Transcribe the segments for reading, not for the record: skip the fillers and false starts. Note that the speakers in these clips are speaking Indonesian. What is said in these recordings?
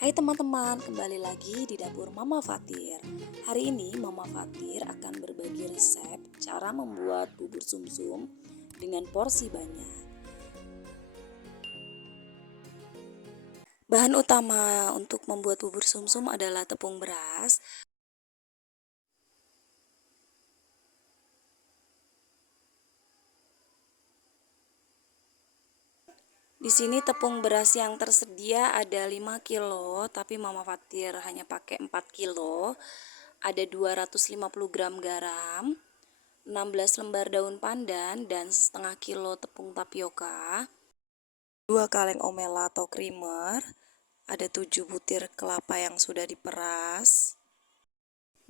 Hai teman-teman, kembali lagi di dapur Mama Fatir. Hari ini Mama Fatir akan berbagi resep cara membuat bubur sumsum dengan porsi banyak. Bahan utama untuk membuat bubur sumsum adalah tepung beras. Di sini tepung beras yang tersedia ada 5 kilo, tapi Mama Fatir hanya pakai 4 kilo. Ada 250 gram garam, 16 lembar daun pandan, dan setengah kilo tepung tapioka, 2 kaleng omela atau creamer, ada 7 butir kelapa yang sudah diperas.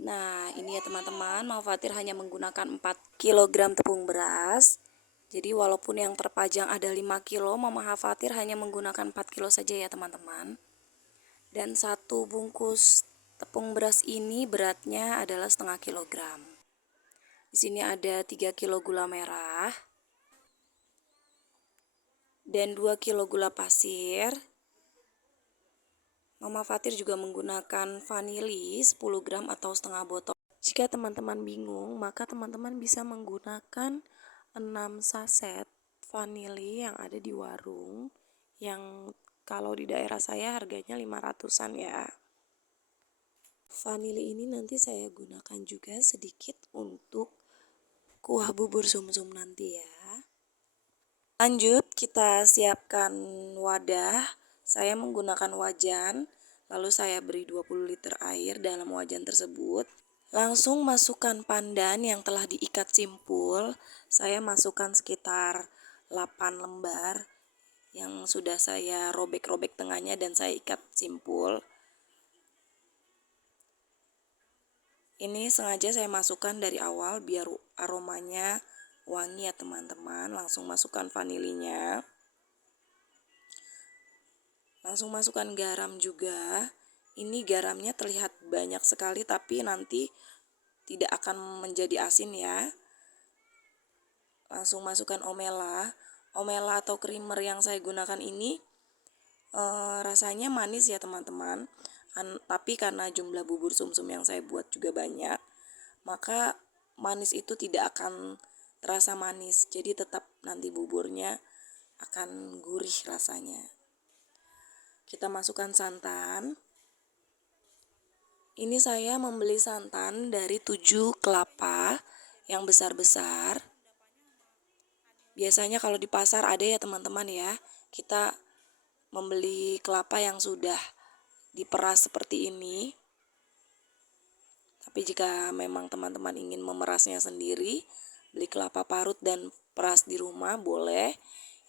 Nah, ini ya teman-teman, Mama Fatir hanya menggunakan 4 kilogram tepung beras. Jadi walaupun yang terpajang ada 5 kilo, Mama Fatir hanya menggunakan 4 kilo saja ya teman-teman. Dan satu bungkus tepung beras ini beratnya adalah setengah kilogram. Di sini ada 3 kilo gula merah dan 2 kilo gula pasir. Mama Fatir juga menggunakan vanili 10 gram atau setengah botol. Jika teman-teman bingung, maka teman-teman bisa menggunakan 6 saset vanili yang ada di warung, yang kalau di daerah saya harganya 500-an ya. Vanili ini nanti saya gunakan juga sedikit untuk kuah bubur sumsum nanti ya. Lanjut, kita siapkan wadah. Saya menggunakan wajan, lalu saya beri 20 liter air dalam wajan tersebut. Langsung masukkan pandan yang telah diikat simpul. Saya masukkan sekitar 8 lembar yang sudah saya robek-robek tengahnya dan saya ikat simpul. Ini sengaja saya masukkan dari awal biar aromanya wangi ya teman-teman. Langsung masukkan vanilinya. Langsung masukkan garam juga. Ini garamnya terlihat banyak sekali tapi nanti tidak akan menjadi asin ya. Langsung masukkan omela. Omela atau creamer yang saya gunakan ini rasanya manis ya teman-teman. Tapi karena jumlah bubur sumsum yang saya buat juga banyak, maka manis itu tidak akan terasa manis. Jadi tetap nanti buburnya akan gurih rasanya. Kita masukkan santan. Ini saya membeli santan dari 7 kelapa yang besar-besar. Biasanya kalau di pasar ada ya teman-teman ya. Kita membeli kelapa yang sudah diperas seperti ini. Tapi jika memang teman-teman ingin memerasnya sendiri, beli kelapa parut dan peras di rumah boleh.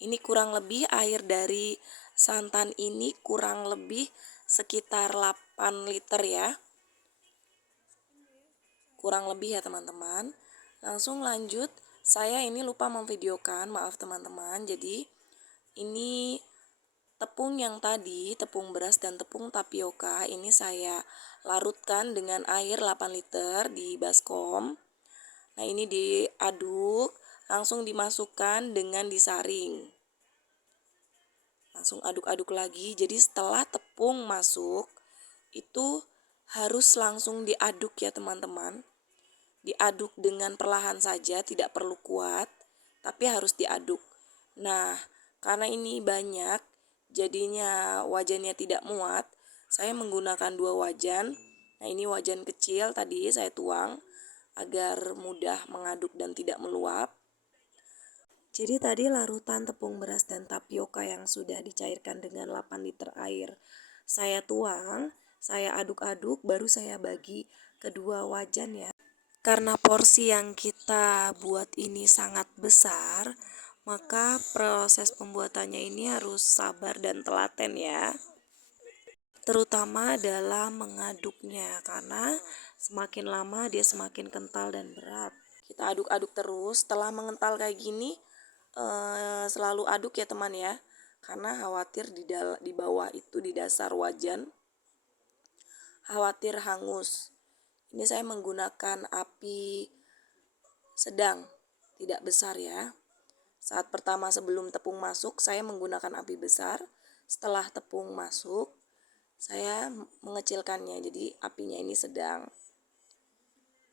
Ini kurang lebih air dari santan ini kurang lebih sekitar 8 liter ya. Kurang lebih ya teman-teman. Langsung lanjut, saya ini lupa memvideokan, maaf teman-teman. Jadi ini tepung yang tadi, tepung beras dan tepung tapioka ini saya larutkan dengan air 8 liter di baskom. Nah, ini diaduk, langsung dimasukkan dengan disaring. Langsung aduk-aduk lagi. Jadi setelah tepung masuk, itu harus langsung diaduk ya teman-teman. Diaduk dengan perlahan saja, tidak perlu kuat, tapi harus diaduk. Nah, karena ini banyak, jadinya wajannya tidak muat, saya menggunakan 2 wajan. Nah, ini wajan kecil tadi saya tuang agar mudah mengaduk dan tidak meluap. Jadi tadi larutan tepung beras dan tapioka yang sudah dicairkan dengan 8 liter air saya tuang, saya aduk-aduk, baru saya bagi kedua wajan ya. Karena porsi yang kita buat ini sangat besar, maka proses pembuatannya ini harus sabar dan telaten ya. Terutama dalam mengaduknya, karena semakin lama dia semakin kental dan berat. Kita aduk-aduk terus, setelah mengental kayak gini, selalu aduk ya teman ya. Karena khawatir di bawah itu di dasar wajan, khawatir hangus. Ini saya menggunakan api sedang, tidak besar ya. Saat pertama sebelum tepung masuk, saya menggunakan api besar. Setelah tepung masuk, saya mengecilkannya, jadi apinya ini sedang.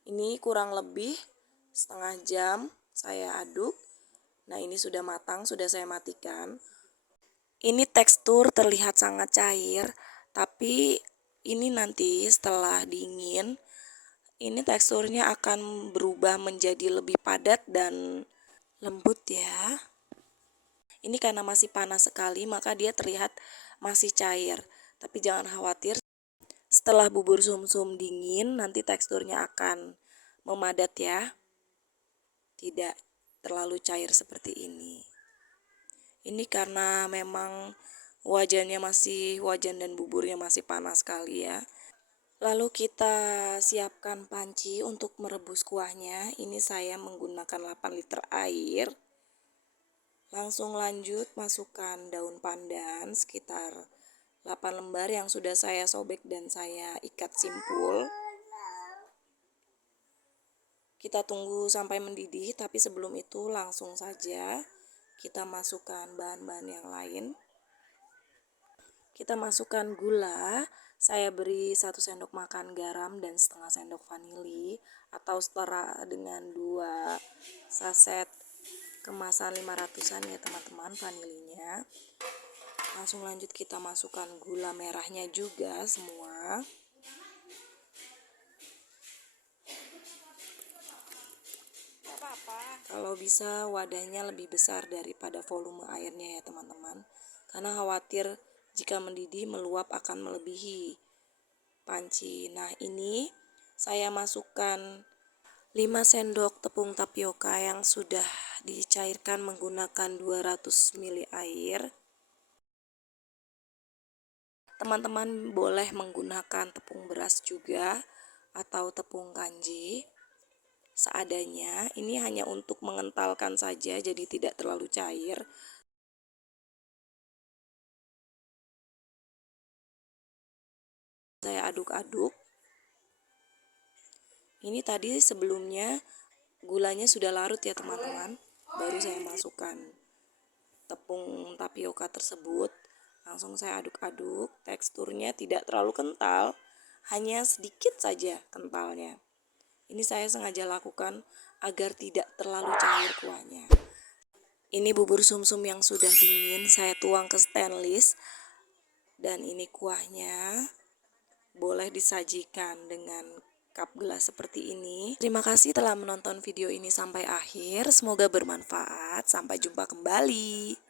Ini kurang lebih setengah jam saya aduk. Nah, ini sudah matang, sudah saya matikan. Ini tekstur terlihat sangat cair, tapi ini nanti setelah dingin, ini teksturnya akan berubah menjadi lebih padat dan lembut ya. Ini karena masih panas sekali, maka dia terlihat masih cair. Tapi jangan khawatir, setelah bubur sumsum dingin, nanti teksturnya akan memadat ya. Tidak terlalu cair seperti ini. Ini karena memang wajan dan buburnya masih panas sekali ya. Lalu kita siapkan panci untuk merebus kuahnya. Ini saya menggunakan 8 liter air. Langsung lanjut masukkan daun pandan sekitar 8 lembar yang sudah saya sobek dan saya ikat simpul. Kita tunggu sampai mendidih, tapi sebelum itu langsung saja kita masukkan bahan-bahan yang lain. Kita masukkan gula, saya beri 1 sendok makan garam dan setengah sendok vanili atau setara dengan 2 saset kemasan 500-an ya teman-teman vanilinya. Langsung lanjut kita masukkan gula merahnya juga semua. Kalau bisa wadahnya lebih besar daripada volume airnya ya teman-teman. Karena khawatir jika mendidih meluap akan melebihi panci. Nah, ini saya masukkan 5 sendok tepung tapioka yang sudah dicairkan menggunakan 200 ml air. Teman-teman boleh menggunakan tepung beras juga atau tepung kanji seadanya. Ini hanya untuk mengentalkan saja, jadi tidak terlalu cair. Saya aduk-aduk. Ini tadi sebelumnya gulanya sudah larut ya teman-teman. Baru saya masukkan tepung tapioka tersebut. Langsung saya aduk-aduk. Teksturnya tidak terlalu kental, hanya sedikit saja kentalnya. Ini saya sengaja lakukan agar tidak terlalu cair kuahnya. Ini bubur sumsum yang sudah dingin saya tuang ke stainless. Dan ini kuahnya. Boleh disajikan dengan cup gelas seperti ini. Terima kasih telah menonton video ini sampai akhir. Semoga bermanfaat. Sampai jumpa kembali.